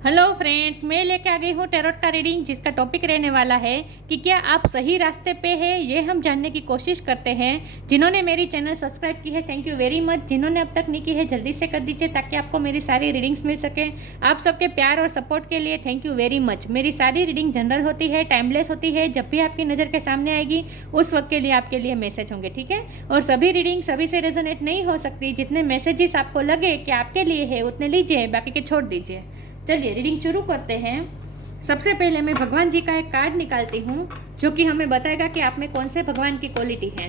Hello friends, मैं लेके आ गई हूँ टैरोट का रीडिंग जिसका टॉपिक रहने वाला है कि क्या आप सही रास्ते पे हैं, ये हम जानने की कोशिश करते हैं। जिन्होंने मेरी चैनल सब्सक्राइब की है थैंक यू वेरी मच। जिन्होंने अब तक नहीं की है जल्दी से कर दीजिए ताकि आपको मेरी सारी रीडिंग्स मिल सके। आप सबके प्यार और सपोर्ट के लिए थैंक यू वेरी मच। मेरी सारी रीडिंग जनरल होती है, टाइमलेस होती है। जब भी आपकी नज़र के सामने आएगी उस वक्त के लिए आपके लिए मैसेज होंगे, ठीक है। और सभी रीडिंग सभी से रेजोनेट नहीं हो सकती। जितने मैसेजेस आपको लगे कि आपके लिए है उतने लीजिए, बाकी के छोड़ दीजिए। चलिए रीडिंग शुरू करते हैं। सबसे पहले मैं भगवान जी का एक कार्ड निकालती हूँ जो कि हमें बताएगा कि आप में कौन से भगवान की क्वालिटी है।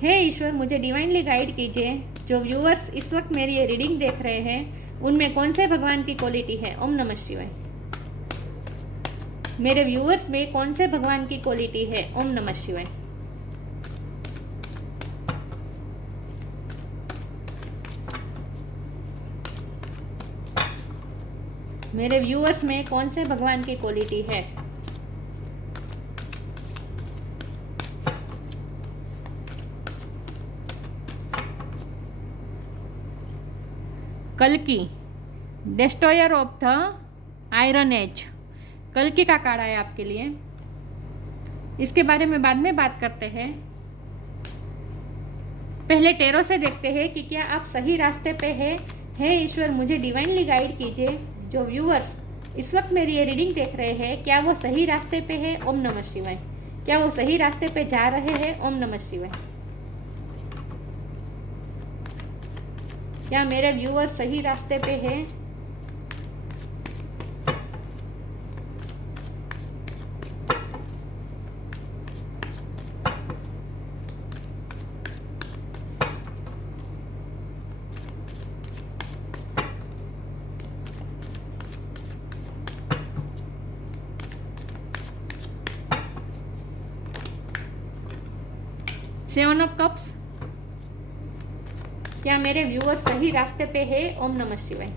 हे ईश्वर, मुझे डिवाइनली गाइड कीजिए। जो व्यूअर्स इस वक्त मेरी ये रीडिंग देख रहे हैं उनमें कौन से भगवान की क्वालिटी है। ओम नमः शिवाय। मेरे व्यूअर्स में कौन से भगवान की क्वालिटी है। ओम नमः शिवाय। मेरे व्यूअर्स में कौन से भगवान की क्वालिटी है। कल्कि, destroyer of the iron age. कल्कि का कार्ड आया आपके लिए। इसके बारे में बाद में बात करते हैं। पहले टेरो से देखते हैं कि क्या आप सही रास्ते पे हैं। हे ईश्वर, मुझे डिवाइनली गाइड कीजिए। जो व्यूअर्स इस वक्त मेरी ये रीडिंग देख रहे हैं क्या वो सही रास्ते पे है। ओम नमः शिवाय। क्या वो सही रास्ते पे जा रहे हैं। ओम नमः शिवाय। क्या मेरे व्यूअर्स सही रास्ते पे है। Seven of cups. क्या मेरे व्यूअर सही रास्ते पे है। ओम नमः शिवाय।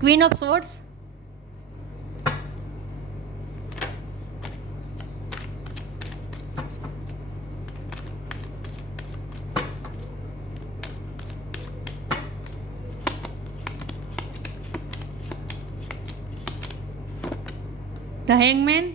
Queen of swords. The hangman.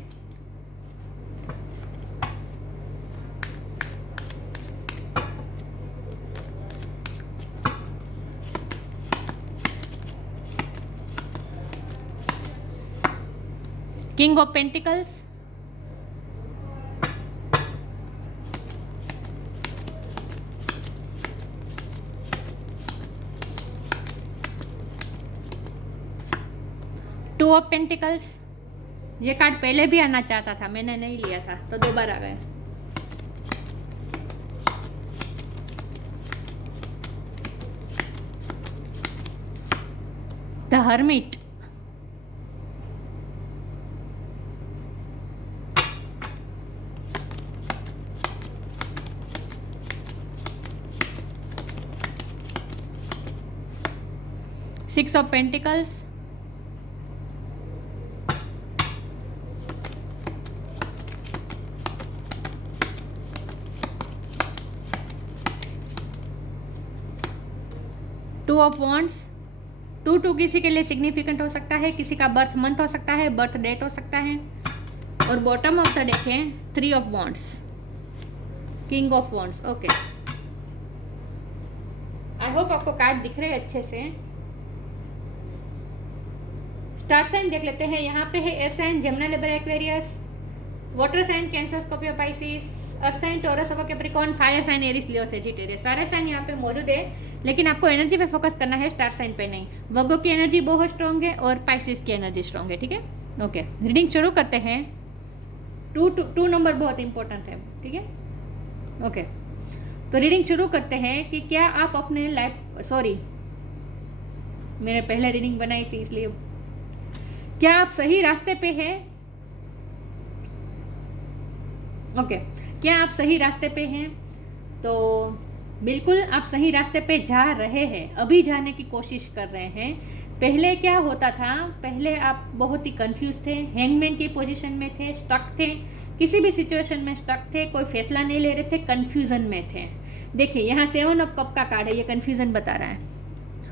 King of pentacles. Two of pentacles. ये कार्ड पहले भी आना चाहता था, मैंने नहीं लिया था तो दो बार आ गए। The hermit. Six of pentacles. Two of wands. Two किसी के लिए सिग्निफिकेंट हो सकता है, किसी का बर्थ मंथ हो सकता है, बर्थ डेट हो सकता है। और बॉटम ऑफ द देखें three of wands, king of wands. Okay, I hope आपको कार्ड दिख रहे हैं अच्छे से। स्टार साइन देख लेते हैं। यहाँ पे है air sign Gemini Libra Aquarius, water sign Cancer Scorpio Pisces, earth sign Taurus Capricorn, fire sign Aries Leo Sagittarius. सारे साइन यहाँ पे मौजूद है लेकिन आपको एनर्जी पे फोकस करना है, स्टार साइन पे नहीं। वर्गो की एनर्जी बहुत स्ट्रॉन्ग है और पाइसिस की एनर्जी स्ट्रॉन्ग है, ठीक है। ओके, रीडिंग शुरू करते हैं। टू नंबर बहुत इंपॉर्टेंट है, ठीक है। ओके, तो रीडिंग शुरू करते हैं कि क्या आप अपने लाइफ, सॉरी मैंने पहले रीडिंग बनाई थी इसलिए, क्या आप सही रास्ते पे हैं। ओके, क्या आप सही रास्ते पे हैं। तो बिल्कुल आप सही रास्ते पे जा रहे हैं, अभी जाने की कोशिश कर रहे हैं। पहले क्या होता था, पहले आप बहुत ही कंफ्यूज थे, हैंगमैन की पोजीशन में थे, स्टक थे, किसी भी सिचुएशन में स्टक थे, कोई फैसला नहीं ले रहे थे, कंफ्यूजन में थे। देखिए यहाँ 7 ऑफ कप का कार्ड है, ये कंफ्यूजन बता रहा है,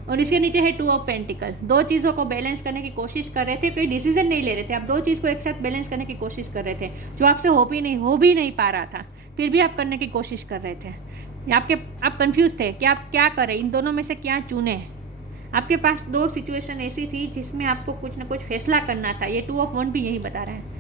और इसके नीचे है 2 ऑफ पेंटिकल। दो चीज़ों को बैलेंस करने की कोशिश कर रहे थे, कोई डिसीजन नहीं ले रहे थे, आप दो चीज़ को एक साथ बैलेंस करने की कोशिश कर रहे थे, जो आपसे हो भी नहीं पा रहा था, फिर भी आप करने की कोशिश कर रहे थे। आप कंफ्यूज थे कि आप क्या करें, इन दोनों में से क्या चुने। आपके पास दो सिचुएशन ऐसी थी जिसमें आपको कुछ ना कुछ फैसला करना था, ये 2 ऑफ वन भी यही बता रहा है,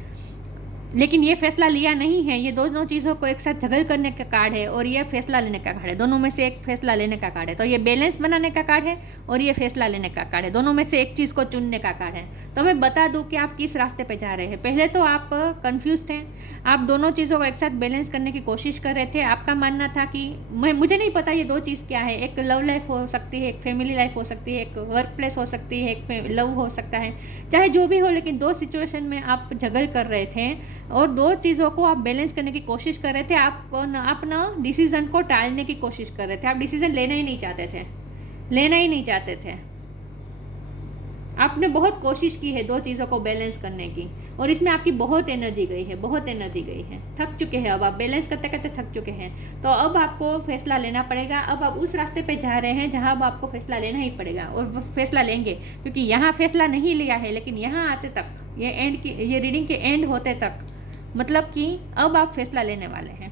लेकिन ये फैसला लिया नहीं है। ये दोनों चीज़ों को एक साथ जगल करने का कार्ड है, और ये फैसला लेने का कार्ड है, दोनों में से एक फैसला लेने का कार्ड है। तो ये बैलेंस बनाने का कार्ड है और ये फैसला लेने का कार्ड है, दोनों में से एक चीज़ को चुनने का कार्ड है। तो मैं बता दूं कि आप किस रास्ते पे जा रहे हैं। पहले तो आप कंफ्यूज थे, आप दोनों चीज़ों को एक साथ बैलेंस करने की कोशिश कर रहे थे। आपका मानना था कि मुझे नहीं पता ये दो चीज़ क्या है, एक लव लाइफ हो सकती है, एक फैमिली लाइफ हो सकती है, एक वर्क प्लेस हो सकती है, एक लव हो सकता है, चाहे जो भी हो, लेकिन दो सिचुएशन में आप जगल कर रहे थे और दो चीज़ों को आप बैलेंस करने की कोशिश कर रहे थे। आप अपना डिसीज़न को टालने की कोशिश कर रहे थे, आप डिसीज़न लेना ही नहीं चाहते थे। आपने बहुत कोशिश की है दो चीज़ों को बैलेंस करने की, और इसमें आपकी बहुत एनर्जी गई है, थक चुके हैं, अब आप बैलेंस करते करते थक चुके हैं। तो अब आपको फैसला लेना पड़ेगा। अब आप उस रास्ते पे जा रहे हैं जहां अब आपको फैसला लेना ही पड़ेगा, और वो फैसला लेंगे, क्योंकि यहाँ फैसला नहीं लिया है, लेकिन यहाँ आते तक, ये रीडिंग के एंड होते तक, मतलब कि अब आप फैसला लेने वाले हैं।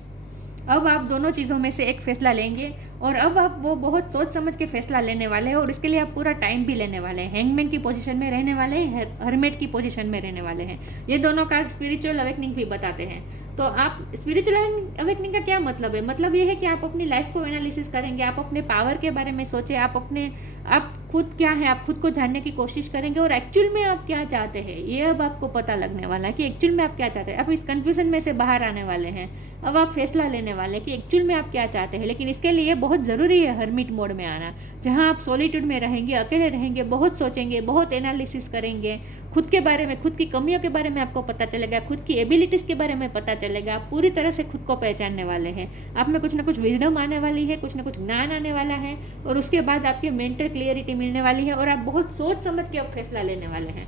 अब आप दोनों चीज़ों में से एक फैसला लेंगे, और अब आप वो बहुत सोच समझ के फैसला लेने वाले हैं, और इसके लिए आप पूरा टाइम भी लेने वाले हैं। हैंगमैन की पोजीशन में रहने वाले हैं, हर्मिट की पोजीशन में रहने वाले हैं। ये दोनों कार्ड स्पिरिचुअल अवेकनिंग भी बताते हैं। तो आप स्पिरिचुअल अवेकनिंग का क्या मतलब है? मतलब ये है कि आप अपनी लाइफ को एनालिसिस करेंगे, आप अपने पावर के बारे में सोचें, आप खुद क्या है, आप खुद को जानने की कोशिश करेंगे, और एक्चुअल में आप क्या चाहते हैं ये अब आपको पता लगने वाला है कि एक्चुअल में आप क्या चाहते हैं। आप इस कन्फ्यूजन में से बाहर आने वाले हैं। अब आप फैसला लेने वाले हैं कि एक्चुअल में आप क्या चाहते हैं। लेकिन इसके लिए बहुत ज़रूरी है हर्मिट मोड में आना, जहाँ आप सॉलिट्यूड में रहेंगे, अकेले रहेंगे, बहुत सोचेंगे, बहुत एनालिसिस करेंगे, खुद के बारे में, खुद की कमियों के बारे में आपको पता चलेगा, खुद की एबिलिटीज़ के बारे में पता चलेगा। आप पूरी तरह से खुद को पहचानने वाले हैं। आप में कुछ ना कुछ विजडम आने वाली है, कुछ ना कुछ ज्ञान आने वाला है, और उसके बाद आपकी मेंटल क्लियरिटी मिलने वाली है, और आप बहुत सोच समझ के अब फैसला लेने वाले हैं।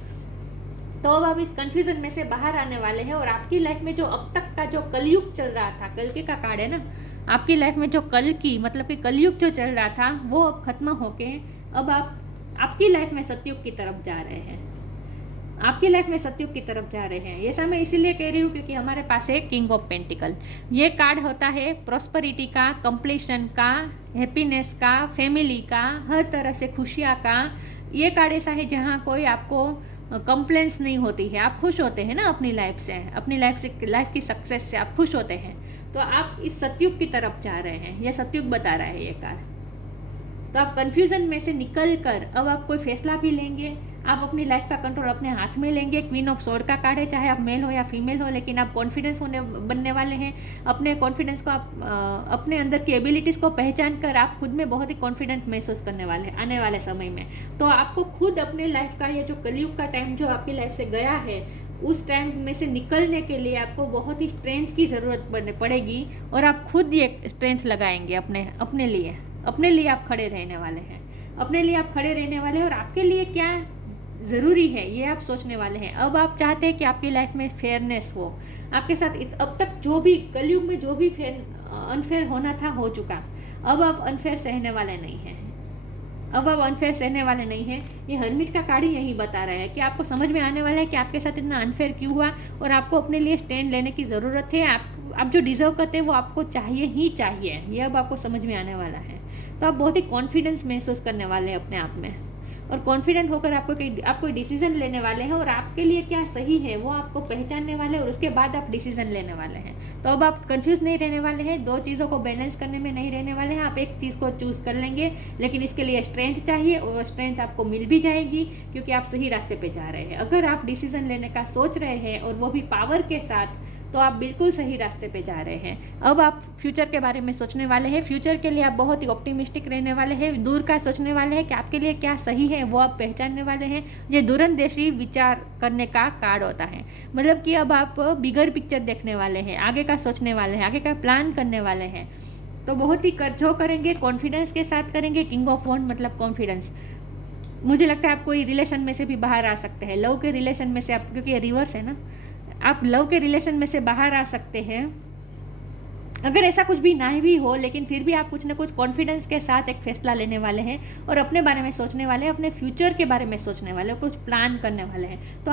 तो अब आप इस कंफ्यूजन में से बाहर आने वाले हैं, और आपकी लाइफ में जो अब तक का जो कलयुग चल रहा था, कल के का कार्ड है ना, आपकी लाइफ में जो कल की मतलब कि कलयुग जो चल रहा था वो अब खत्म होके अब आपकी लाइफ में सतयुग की तरफ जा रहे हैं। आपकी लाइफ में सतयुग की तरफ जा रहे हैं। ये सब मैं इसीलिए कह रही हूँ क्योंकि हमारे पास है किंग ऑफ पेंटिकल। ये कार्ड होता है प्रॉस्पेरिटी का, कंप्लीशन का, हैप्पीनेस का, फैमिली का, हर तरह से खुशियाँ का। ये कार्ड ऐसा है जहाँ कोई आपको कंप्लेंट्स नहीं होती है, आप खुश होते हैं ना अपनी लाइफ से, लाइफ की सक्सेस से आप खुश होते हैं। तो आप इस सतयुग की तरफ जा रहे हैं, यह सतयुग बता रहा है ये कार्ड। तो आप कंफ्यूजन में से निकल कर अब आप कोई फैसला भी लेंगे, आप अपनी लाइफ का कंट्रोल अपने हाथ में लेंगे। क्वीन ऑफ स्वॉर्ड का कार्ड है, चाहे आप मेल हो या फीमेल हो, लेकिन आप कॉन्फिडेंस बनने वाले हैं। अपने कॉन्फिडेंस को आप अपने अंदर की एबिलिटीज़ को पहचान कर आप खुद में बहुत ही कॉन्फिडेंट महसूस करने वाले हैं आने वाले समय में। तो आपको खुद अपने लाइफ का ये जो कलयुग का टाइम जो आपकी लाइफ से गया है, उस टाइम में से निकलने के लिए आपको बहुत ही स्ट्रेंथ की ज़रूरत पड़ेगी, और आप खुद ये स्ट्रेंथ लगाएंगे अपने लिए आप खड़े रहने वाले हैं। अपने लिए आप खड़े रहने वाले हैं, और आपके लिए क्या ज़रूरी है ये आप सोचने वाले हैं। अब आप चाहते हैं कि आपकी लाइफ में फेयरनेस हो आपके साथ। अब तक जो भी कलयुग में जो भी अनफेयर होना था हो चुका। अब आप अनफेयर सहने वाले नहीं हैं। ये हर्मिट का कार्ड ही यही बता रहा है कि आपको समझ में आने वाला है कि आपके साथ इतना अनफेयर क्यों हुआ, और आपको अपने लिए स्टैंड लेने की ज़रूरत है। आप जो डिज़र्व करते हैं वो आपको चाहिए ही चाहिए, ये अब आपको समझ में आने वाला है। तो आप बहुत ही कॉन्फिडेंस महसूस करने वाले हैं अपने आप में, और कॉन्फिडेंट होकर आप कोई डिसीजन लेने वाले हैं, और आपके लिए क्या सही है वो आपको पहचानने वाले हैं, और उसके बाद आप डिसीजन लेने वाले हैं। तो अब आप कंफ्यूज नहीं रहने वाले हैं, दो चीज़ों को बैलेंस करने में नहीं रहने वाले हैं। आप एक चीज़ को चूज़ कर लेंगे, लेकिन इसके लिए स्ट्रेंथ चाहिए, और स्ट्रेंथ आपको मिल भी जाएगी क्योंकि आप सही रास्ते पे जा रहे हैं। अगर आप डिसीजन लेने का सोच रहे हैं, और वो भी पावर के साथ, तो आप बिल्कुल सही रास्ते पे जा रहे हैं। अब आप फ्यूचर के बारे में सोचने वाले हैं। फ्यूचर के लिए आप बहुत ही ऑप्टिमिस्टिक रहने वाले हैं, दूर का सोचने वाले हैं कि आपके लिए क्या सही है वो आप पहचानने वाले हैं। ये दूरंदेशी विचार करने का कार्ड होता है, मतलब कि अब आप बिगर पिक्चर देखने वाले हैं, आगे का सोचने वाले हैं, आगे का प्लान करने वाले हैं। तो तो बहुत ही जो करेंगे कॉन्फिडेंस के साथ करेंगे। किंग ऑफ वॉन्ड मतलब कॉन्फिडेंस। मुझे लगता है आप कोई रिलेशन में से भी बाहर आ सकते हैं, लव के रिलेशन में से आप, क्योंकि ये रिवर्स है ना, आप लव के रिलेशन में से बाहर आ सकते हैं। अगर ऐसा कुछ भी ना भी हो, लेकिन फिर भी आप कुछ ना कुछ कॉन्फिडेंस के साथ एक फैसला लेने वाले हैं और अपने बारे में सोचने वाले हैं, अपने फ्यूचर के बारे में सोचने वाले हैं, कुछ प्लान करने वाले हैं। तो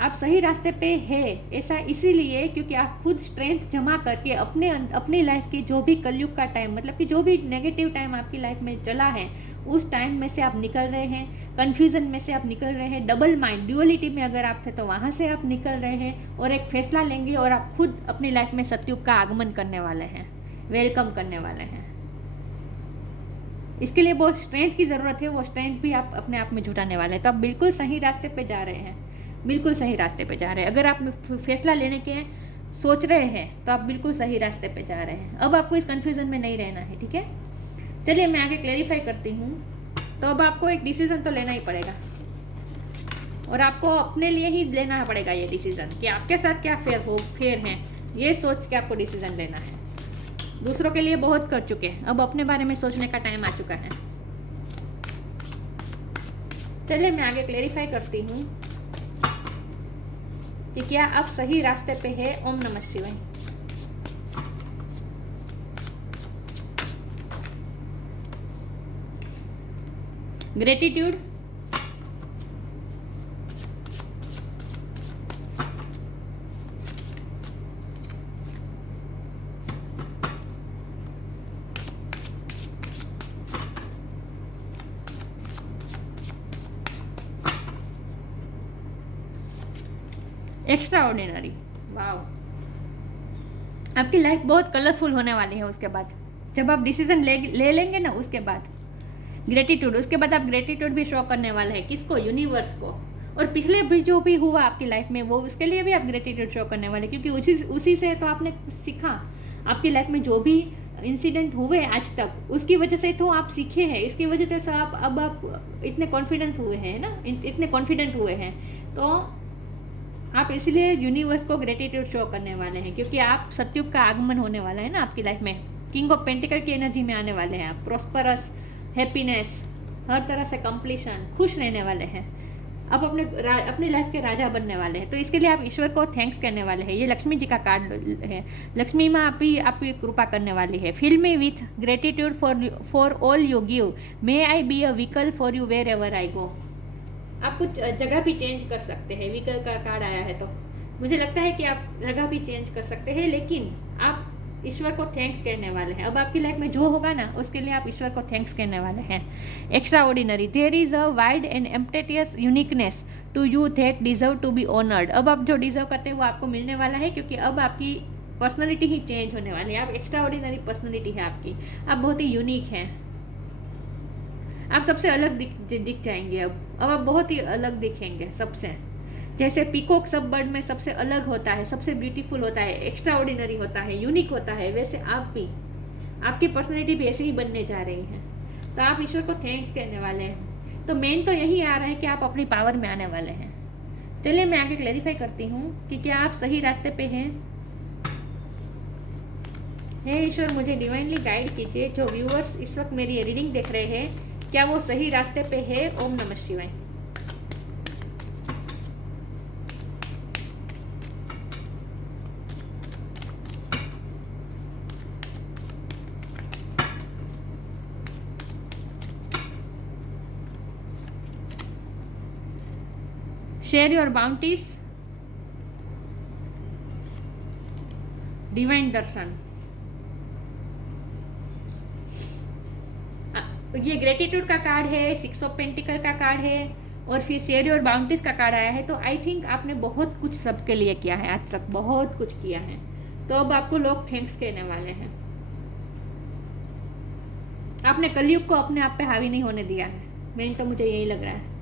आप सही रास्ते पे है। ऐसा इसीलिए क्योंकि आप खुद स्ट्रेंथ जमा करके अपनी लाइफ की जो भी कलयुग का टाइम, मतलब कि जो भी नेगेटिव टाइम आपकी लाइफ में चला है, उस टाइम में से आप निकल रहे हैं, कन्फ्यूज़न में से आप निकल रहे हैं, डबल माइंड ड्यूअलिटी में अगर आप थे तो वहाँ से आप निकल रहे हैं और एक फैसला लेंगे और आप खुद अपनी लाइफ में सतयुग का आगमन करने वाले हैं, वेलकम करने वाले हैं। इसके लिए बहुत स्ट्रेंथ की ज़रूरत है, वो स्ट्रेंथ भी आप अपने आप में जुटाने वाले हैं। तो आप बिल्कुल सही रास्ते पे जा रहे हैं, बिल्कुल सही रास्ते पे जा रहे हैं। अगर आप फैसला लेने के सोच रहे हैं तो आप बिल्कुल सही रास्ते पे जा रहे हैं। अब आपको इस कन्फ्यूज़न में नहीं रहना है, ठीक है। चलिए मैं आगे क्लेरिफाई करती हूँ। तो अब आपको एक डिसीज़न तो लेना ही पड़ेगा और आपको अपने लिए ही लेना पड़ेगा ये डिसीज़न कि आपके साथ क्या फेयर हैं, ये सोच के आपको डिसीज़न लेना है। दूसरों के लिए बहुत कर चुके हैं, अब अपने बारे में सोचने का टाइम आ चुका है। चलिए मैं आगे क्लेरिफाई करती हूँ कि क्या आप सही रास्ते पे है। ओम नमः शिवाय। Gratitude, extra ordinary. वाह, आपकी लाइफ बहुत कलरफुल होने वाली है उसके बाद, जब आप डिसीजन ले लेंगे ना, उसके बाद ग्रेटिट्यूड, उसके बाद आप ग्रेटिट्यूड भी शो करने वाले हैं। किसको? यूनिवर्स को। और पिछले भी जो भी हुआ आपकी लाइफ में, वो उसके लिए भी आप ग्रेटिट्यूड शो करने वाले, क्योंकि उसी से तो आपने कुछ सीखा। आपकी लाइफ में जो भी इंसिडेंट हुए आज तक, उसकी वजह से तो आप सीखे हैं, इसकी वजह से आप इतने कॉन्फिडेंस हुए हैं ना, इतने कॉन्फिडेंट हुए हैं। तो आप इसलिए यूनिवर्स को ग्रेटिट्यूड शो करने वाले हैं, क्योंकि आप सतयुग का आगमन होने वाला है ना आपकी लाइफ में। किंग ऑफ पेंटिकल की एनर्जी में आने वाले हैं आप। प्रॉस्परस, हैप्पीनेस, हर तरह से कंप्लीशन, खुश रहने वाले हैं। आप अपनी लाइफ के राजा बनने वाले हैं। तो इसके लिए आप ईश्वर को थैंक्स करने वाले हैं। ये लक्ष्मी जी का कार्ड है। लक्ष्मी माँ आपकी कृपा करने वाली है। Fill me with gratitude for all you give, may I be a vehicle for you wherever I go. आप कुछ जगह भी चेंज कर सकते हैं। व्हीकल का कार्ड आया है तो मुझे लगता है कि आप जगह भी चेंज कर सकते हैं, लेकिन आप ईश्वर को थैंक्स कहने वाले हैं। अब आपकी लाइफ में जो होगा ना, उसके लिए आप ईश्वर को थैंक्स कहने वाले हैं। Extraordinary, there is a wild and impetuous uniqueness to you that deserve to be honoured. अब आप जो डिजर्व करते हैं वो आपको मिलने वाला है, क्योंकि अब आपकी पर्सनैलिटी ही चेंज होने वाली है। आप एक्स्ट्रा ऑर्डिनरी पर्सनैलिटी है आपकी, आप बहुत ही यूनिक हैं। आप सबसे अलग दिख जाएंगे। अब आप बहुत ही अलग दिखेंगे सबसे। जैसे पीकॉक सब बर्ड में सबसे अलग होता है, सबसे ब्यूटीफुल होता है, एक्स्ट्रा ऑर्डिनरी होता है, यूनिक होता है, वैसे आप भी, आपकी पर्सनैलिटी भी ऐसे ही बनने जा रही है। तो आप ईश्वर को थैंक्स कहने वाले हैं। तो मेन तो यही आ रहा है कि आप अपनी पावर में आने वाले हैं। चलिए मैं आगे क्लैरिफाई करती हूँ कि क्या आप सही रास्ते पे हैं। हे ईश्वर, मुझे डिवाइनली गाइड कीजिए। जो व्यूअर्स इस वक्त मेरी रीडिंग देख रहे हैं, क्या वो सही रास्ते पे है। ओम नमः शिवाय। शेयर योर बाउंटीज, डिवाइन दर्शन। ये ग्रेटिट्यूड का कार्ड है, 6 ऑफ पेंटिकल का कार्ड है, और फिर शेयर योर बाउंटीज का कार्ड आया है। तो आई थिंक आपने बहुत कुछ सबके लिए किया है, आज तक बहुत कुछ किया है। तो अब आपको लोग थैंक्स कहने वाले हैं। आपने कलयुग को अपने आप पे हावी नहीं होने दिया है। मेन तो मुझे यही लग रहा है।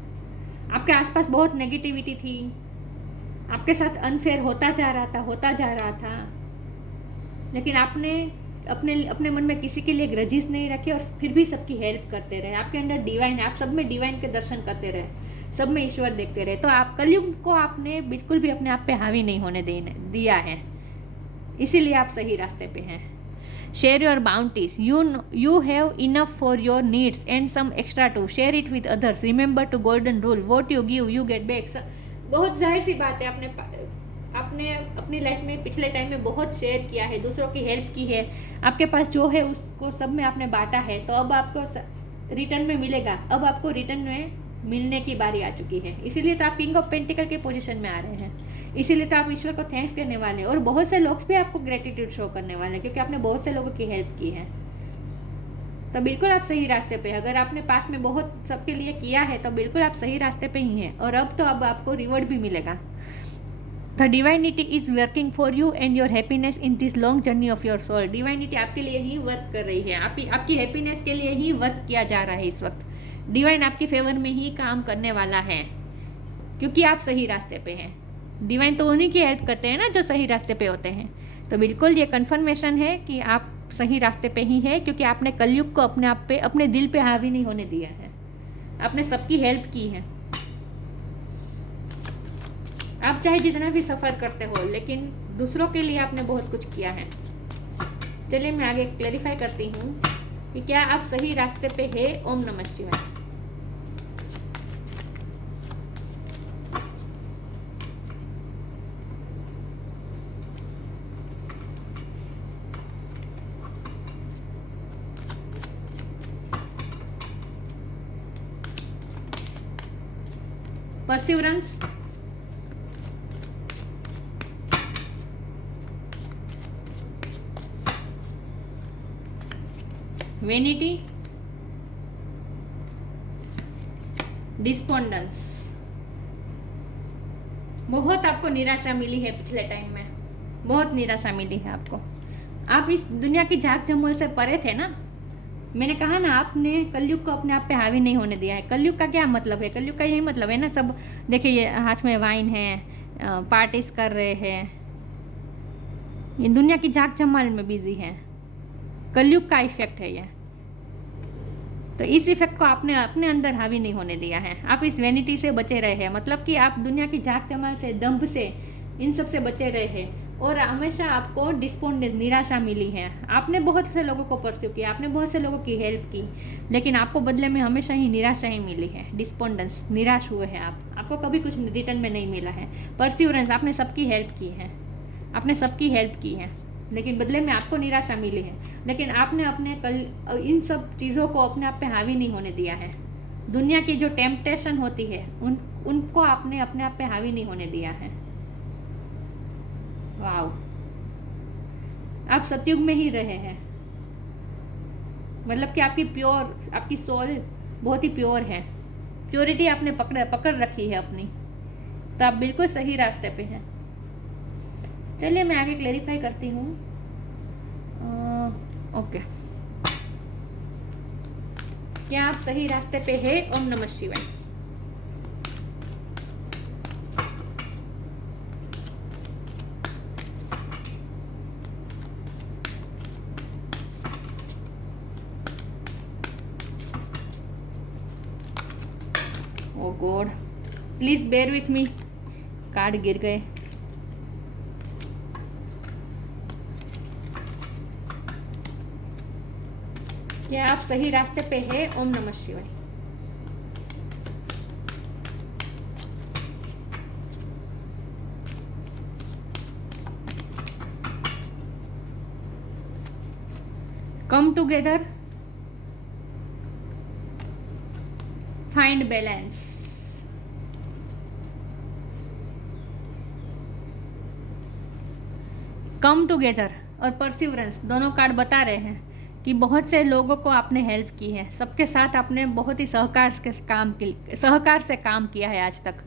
आपके आसपास बहुत नेगेटिविटी थी, आपके साथ अनफेयर होता जा रहा था, लेकिन आपने अपने मन में किसी के लिए ग्रजिस नहीं रखे और फिर भी सबकी हेल्प करते रहे। आपके अंदर डिवाइन है, आप सब में डिवाइन के दर्शन करते रहे, सब में ईश्वर देखते रहे। तो आप कलयुग को आपने बिल्कुल भी अपने आप पे हावी नहीं होने दिया है, इसीलिए आप सही रास्ते पे हैं। Share your bounties, you have enough for your needs and some extra too, share it with others, remember to golden rule, what you give you get back. बहुत जाहिर सी बात है, आपने अपनी लाइफ में पिछले टाइम में बहुत शेयर किया है, दूसरों की हेल्प की है, आपके पास जो है उसको सब में आपने बांटा है, तो अब आपको रिटर्न में मिलेगा। अब आपको रिटर्न में मिलने की बारी आ चुकी है। इसीलिए तो आप किंग ऑफ पेंटिकल के पोजीशन में आ रहे हैं, इसीलिए तो आप ईश्वर को थैंक्स करने वाले हैं, और बहुत से लोग भी आपको ग्रेटिट्यूड शो करने वाले हैं क्योंकि आपने बहुत से लोगों की हेल्प की है। तो बिल्कुल आप सही रास्ते पे हैं। अगर आपने पास्ट में बहुत सबके लिए किया है तो बिल्कुल आप सही रास्ते पे ही हैं, और अब आपको रिवॉर्ड भी मिलेगा। The divinity is working for you and your happiness in this long journey of your soul. Divinity आपके लिए ही वर्क कर रही है, आपकी हैप्पीनेस के लिए ही वर्क किया जा रहा है इस वक्त। डिवाइन आपके फेवर में ही काम करने वाला है क्योंकि आप सही रास्ते पे हैं। डिवाइन तो उन्हीं की हेल्प करते हैं ना जो सही रास्ते पे होते हैं। तो बिल्कुल ये कन्फर्मेशन है कि आप सही रास्ते पे ही हैं, क्योंकि आपने कलयुग को अपने आप पे, अपने दिल पे हावी नहीं होने दिया है। आपने सबकी हेल्प की है। आप चाहे जितना भी सफ़र करते हो, लेकिन दूसरों के लिए आपने बहुत कुछ किया है। चलिए मैं आगे क्लैरिफाई करती हूँ कि क्या आप सही रास्ते पे है। ओम नमः शिवाय। Perseverance, vanity, despondence. बहुत आपको निराशा मिली है पिछले टाइम में, बहुत निराशा मिली है आपको। आप इस दुनिया की झाक झमोल से परे थे ना। मैंने कहा ना, आपने कलयुग को अपने आप पे हावी नहीं होने दिया है। कलयुग का क्या मतलब है? कलयुग का यही मतलब है ना, सब देखिए ये हाथ में वाइन है, पार्टीज कर रहे हैं, ये दुनिया की झाक झमाल में बिजी है। कलयुग का इफेक्ट है ये। तो इस इफेक्ट को आपने अपने अंदर हावी नहीं होने दिया है। आप इस वैनिटी से बचे रहे हैं, मतलब कि आप दुनिया की झाक झमाल से, दंभ से, इन सब से बचे रहे हैं। और हमेशा आपको डिस्पोंडेंस, निराशा मिली है। आपने बहुत से लोगों को परस्यू किया, आपने बहुत से लोगों की हेल्प की, लेकिन आपको बदले में हमेशा ही निराशा ही मिली है। डिस्पोंडेंस, निराश हुए हैं आपको कभी कुछ रिटर्न में नहीं मिला है। परस्यूरेंस, आपने सबकी हेल्प की है, आपने सबकी हेल्प की है, लेकिन बदले में आपको निराशा मिली है। लेकिन आपने अपने इन सब चीज़ों को अपने आप पे हावी नहीं होने दिया है। दुनिया की जो टेम्पटेशन होती है उनको आपने अपने आप पे हावी नहीं होने दिया है। वाओ, आप सतयुग में ही रहे हैं। मतलब कि आपकी सोल बहुत ही प्योर है। प्योरिटी आपने पकड़ रखी है अपनी, तो आप बिल्कुल सही रास्ते पे हैं। चलिए मैं आगे क्लेरिफाई करती हूँ। ओके, क्या आप सही रास्ते पे हैं? ओम नमः शिवाय। O God, please bear with me. Card गिर गए। क्या आप सही रास्ते पे हैं? ओम नमः शिवाय। Come together, find balance. Come together और परसिवरेंस दोनों कार्ड बता रहे हैं कि बहुत से लोगों को आपने हेल्प की है। सबके साथ आपने बहुत ही सहकार से काम किया है आज तक।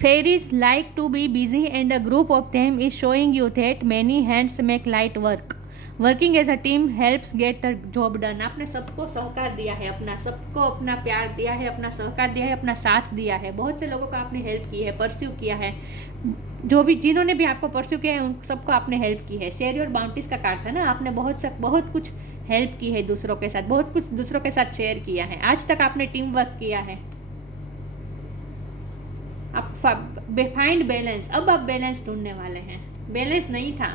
Fairies like to be busy and a group of them is showing you that many hands make light work. Working as a team helps get the job done. आपने सबको सहकार दिया है, सबको अपना प्यार दिया है, अपना सहकार दिया है, अपना साथ दिया है। बहुत से लोगों को आपने हेल्प की है, परस्यू किया है। जिन्होंने भी आपको परस्यू किया है उन सबको आपने हेल्प की है। शेयर योर बाउंटीज का कार्ड था ना, आपने बहुत कुछ हेल्प की है दूसरों के साथ, बहुत कुछ दूसरों के साथ शेयर किया है। आज तक आपने टीम वर्क किया है। आप फाइंड बैलेंस। अब आप बैलेंस ढूंढने वाले हैं। बैलेंस नहीं था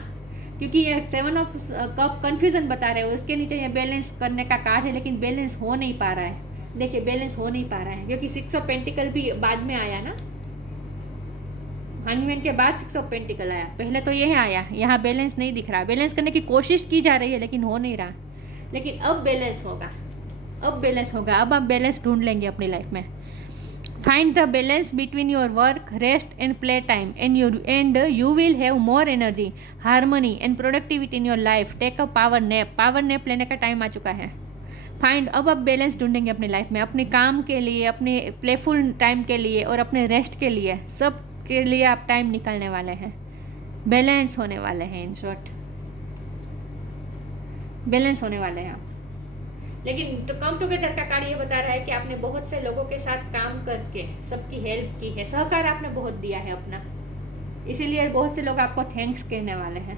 क्योंकि ये 7 ऑफ कप कन्फ्यूज़न बता रहे हो, उसके नीचे ये बैलेंस करने का कार्ड है, लेकिन बैलेंस हो नहीं पा रहा है। देखिए बैलेंस हो नहीं पा रहा है क्योंकि 6 ऑफ पेंटिकल भी बाद में आया ना, हैंगमैन के बाद 6 ऑफ पेंटिकल आया, पहले तो यह आया। यहाँ बैलेंस नहीं दिख रहा, बैलेंस करने की कोशिश की जा रही है लेकिन हो नहीं रहा। लेकिन अब बैलेंस होगा, अब बैलेंस होगा, अब आप बैलेंस ढूंढ लेंगे अपनी लाइफ में। Find the balance between your work, rest and play time, and you will have more energy, harmony and productivity in your life. Take a power nap. Power nap लेने का time आ चुका है। Find, अब आप balance ढूंढेंगे अपनी life में, अपने काम के लिए, अपने प्लेफुल टाइम के लिए और अपने रेस्ट के लिए, सब के लिए आप टाइम निकालने वाले हैं। बैलेंस होने वाले हैं, इन शॉर्ट बैलेंस होने वाले हैं आप। लेकिन तो कम टुगेदर का कार्ड ये बता रहा है कि आपने बहुत से लोगों के साथ काम करके सबकी हेल्प की है, सहकार आपने बहुत दिया है अपना, इसीलिए बहुत से लोग आपको थैंक्स कहने वाले हैं।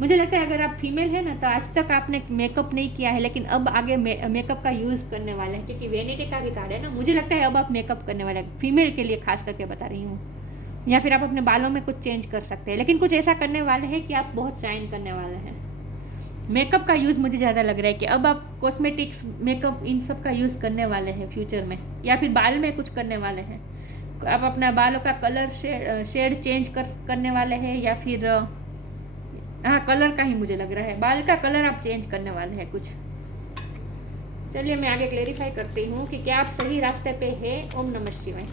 मुझे लगता है अगर आप फीमेल है ना तो आज तक आपने मेकअप नहीं किया है, लेकिन अब आगे मेकअप का यूज़ करने वाले हैं, क्योंकि वेनिटी का भी कार्ड है ना। मुझे लगता है अब आप मेकअप करने वाले हैं, फीमेल के लिए खास करके बता रही हूँ। या फिर आप अपने बालों में कुछ चेंज कर सकते हैं, लेकिन कुछ ऐसा करने वाले हैं कि आप बहुत शाइन करने वाले हैं। मेकअप का यूज़ मुझे ज़्यादा लग रहा है कि अब आप कॉस्मेटिक्स, मेकअप, इन सब का यूज़ करने वाले हैं फ्यूचर में, या फिर बाल में कुछ करने वाले हैं। आप अपना बालों का कलर शेड चेंज करने वाले हैं, या फिर हाँ कलर का ही मुझे लग रहा है, बाल का कलर आप चेंज करने वाले हैं कुछ। चलिए मैं आगे क्लेरिफाई करती हूँ कि क्या आप सही रास्ते पे हैं। ओम नमः शिवाय।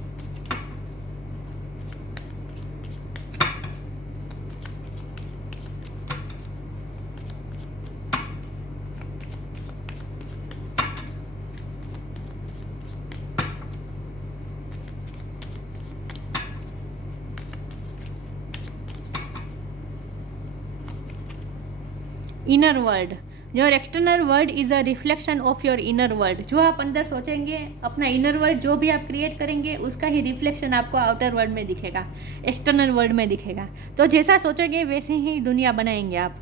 Inner world, your external world is a reflection of your inner world. जो आप अंदर सोचेंगे, अपना इनर वर्ल्ड जो भी आप क्रिएट करेंगे उसका ही रिफ्लेक्शन आपको आउटर वर्ल्ड में दिखेगा, एक्सटर्नल वर्ल्ड में दिखेगा। तो जैसा सोचोगे वैसे ही दुनिया बनाएंगे आप।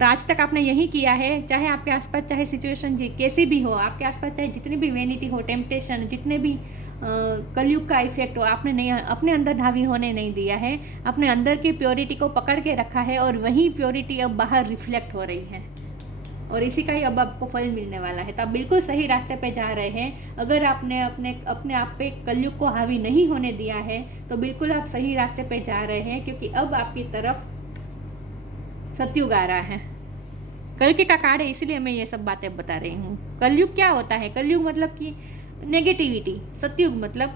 तो आज तक आपने यही किया है, चाहे आपके आसपास, चाहे सिचुएशन जी कैसी भी हो, आपके आसपास चाहे जितनी भी वेनिटी हो, टेम्पटेशन, जितने भी कलयुग का इफेक्ट हो, आपने नहीं, अपने अंदर हावी होने नहीं दिया है, अपने अंदर की प्योरिटी को पकड़ के रखा है, और वही प्योरिटी अब बाहर रिफ्लेक्ट हो रही है, और इसी का ही अब आपको फल मिलने वाला है। तो आप बिल्कुल सही रास्ते पे जा रहे हैं। अगर आपने अपने आप पे कलयुग को हावी नहीं होने दिया है तो बिल्कुल आप सही रास्ते पे जा रहे हैं, क्योंकि अब आपकी तरफ सतयुग आ रहा है। कलयुग का कार्ड है, इसलिए मैं ये सब बातें बता रही हूँ। कलयुग क्या होता है? कलयुग मतलब कि नेगेटिविटी, सतयुग मतलब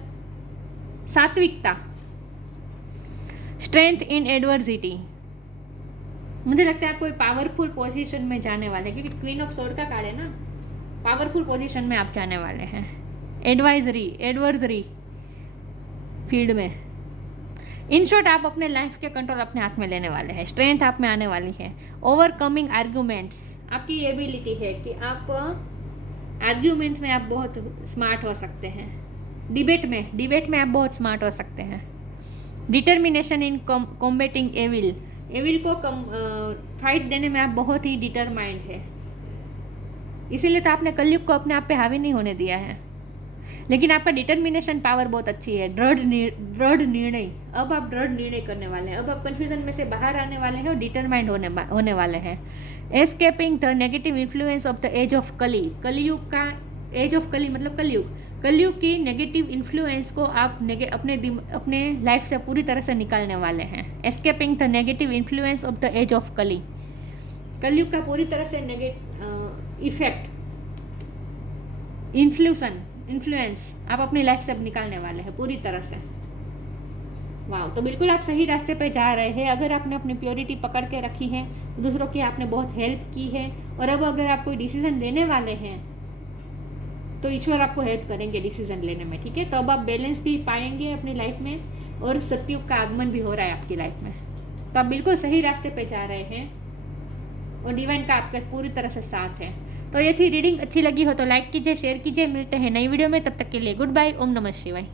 सात्विकता, स्ट्रेंथ इन एडवर्सिटी। मुझे लगता है आप कोई पावरफुल पोजीशन में जाने वाले हैं, क्योंकि क्वीन ऑफ सोर्ड का कार्ड है ना, पावरफुल पोजीशन में आप जाने वाले हैं, एडवर्सरी फील्ड में। इन शॉर्ट आप अपने लाइफ के कंट्रोल अपने हाथ में लेने वाले हैं, स्ट्रेंथ आप में आने वाली है। ओवरकमिंग आर्ग्यूमेंट्स, आपकी ये एबिलिटी है कि आप आर्ग्यूमेंट में आप बहुत स्मार्ट हो सकते हैं, डिबेट में आप बहुत स्मार्ट हो सकते हैं। डिटर्मिनेशन इन कॉम्बेटिंग एविल को फाइट देने में आप बहुत ही डिटरमाइंड है, इसीलिए तो आपने कलयुग को अपने आप पे हावी नहीं होने दिया है। लेकिन आपका डिटर्मिनेशन पावर बहुत अच्छी है, दृढ़ निर्णय। अब आप दृढ़ निर्णय करने वाले हैं, अब आप कन्फ्यूजन में से बाहर आने वाले हैं और डिटरमाइंड होने वाले हैं। Escaping the negative influence of the age of Kali, Kalyug का एज ऑफ कली मतलब कलयुग की नेगेटिव इन्फ्लुएंस को आप अपने लाइफ से पूरी तरह से निकालने वाले हैं। Escaping the negative influence of the age of Kali, Kalyug का पूरी तरह से इफेक्ट, इन्फ्लुएंस आप अपनी लाइफ से निकालने वाले हैं पूरी तरह से। वाह, तो बिल्कुल आप सही रास्ते पे जा रहे हैं। अगर आपने अपनी प्योरिटी पकड़ के रखी है, दूसरों की आपने बहुत हेल्प की है, और अब अगर आप कोई डिसीजन लेने वाले हैं तो ईश्वर आपको हेल्प करेंगे डिसीजन लेने में, ठीक है। तो अब आप बैलेंस भी पाएंगे अपनी लाइफ में, और सतयुग का आगमन भी हो रहा है आपकी लाइफ में। तो आप बिल्कुल सही रास्ते पे जा रहे हैं, और डिवाइन का आपका पूरी तरह से साथ है। तो ये थी रीडिंग। अच्छी लगी हो तो लाइक कीजिए, शेयर कीजिए। मिलते हैं नई वीडियो में, तब तक के लिए गुड बाय। ओम नमः शिवाय।